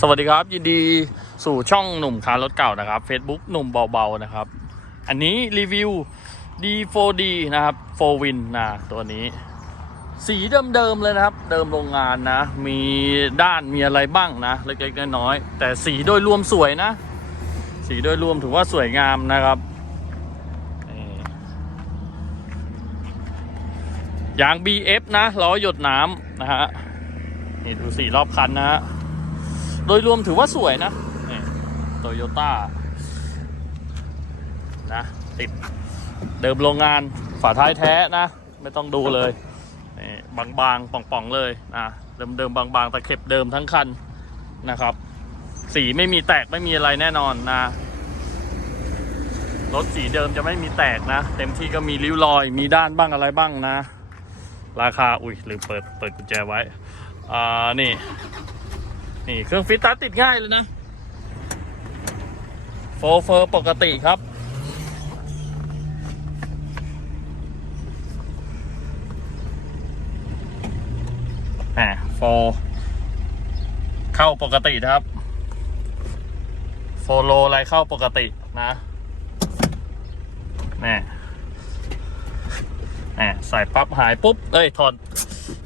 สวัสดีครับ ยินดีสู่ช่องหนุ่มคารถเก่านะครับ Facebook หนุ่มเบาๆนะครับ อันนี้รีวิว D4D นะครับ 4 Win นะตัวนี้ สีเดิมๆเลยนะครับ เดิมโรงงานนะ มีด้านมีอะไรบ้างนะ เล็กๆน้อยๆแต่สีโดยรวมสวยนะ สีโดยรวมถือว่าสวยงามนะครับยาง BF นะล้อหยดน้ำนะฮะนี่ดูสีรอบคันนะฮะ โดยรวมถือว่าสวยนะโตโยต้านะติดเดิมโรงงานฝาท้ายแท้นะ ไม่ต้องดูเลยนี่บางๆป่องๆเลยนะเดิมๆบางๆตะเข็บเดิมทั้งคันนะครับ สีไม่มีแตกไม่มีอะไรแน่นอนนะรถสีเดิมจะไม่มีแตกนะ เต็มที่ก็มีริ้วรอย มีด้านบ้างอะไรบ้างนะ ราคา อุ้ยลืมเปิดเปิดกุญแจไว้ อ่า นี่ นี่เครื่องฟิตตัสติดง่ายเลยนะโฟเฟอร์ปกติครับ แหมโฟ เข้าปกติครับ โฟโลอะไรเข้าปกตินะแหมแหมใส่ปั๊บหายปุ๊บ เอ้ย ถอด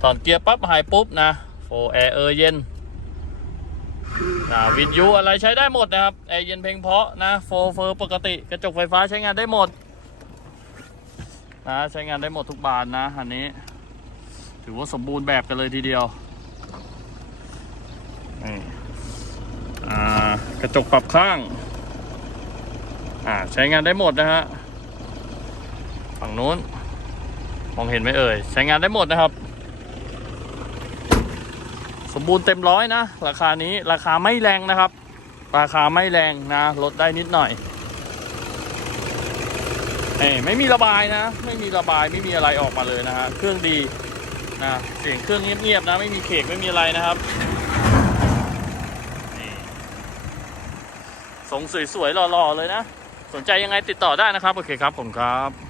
ถอนเกียร์ปั๊บหายปุ๊บนะ โฟแอร์เออเย็น วิทยุอะไรใช้ได้หมดนะครับแอร์เย็นเพลงเพาะนะโฟเฟอร์ปกติกระจกไฟฟ้าใช้งานได้หมดนะใช้งานได้หมดทุกบานนะอันนี้ ถือว่าสมบูรณ์แบบกันเลยทีเดียวกระจกปรับข้างใช้งานได้หมดนะฮะฝั่งนู้นมองเห็นไหมเอ่ยใช้งานได้หมดนะครับ สมบูรณ์เต็มร้อยนะ ราคานี้ราคาไม่แรงนะครับ ราคาไม่แรงนะลดได้นิดหน่อยเอ้ไม่มีระบายนะ ไม่มีระบายไม่มีอะไรออกมาเลยนะฮะเครื่องดีนะเสียงเครื่องเงียบๆนะ ไม่มีเขกไม่มีอะไรนะครับนี่ทรงสวยๆหล่อๆเลยนะ สนใจยังไงติดต่อได้นะครับ โอเคครับผมครับ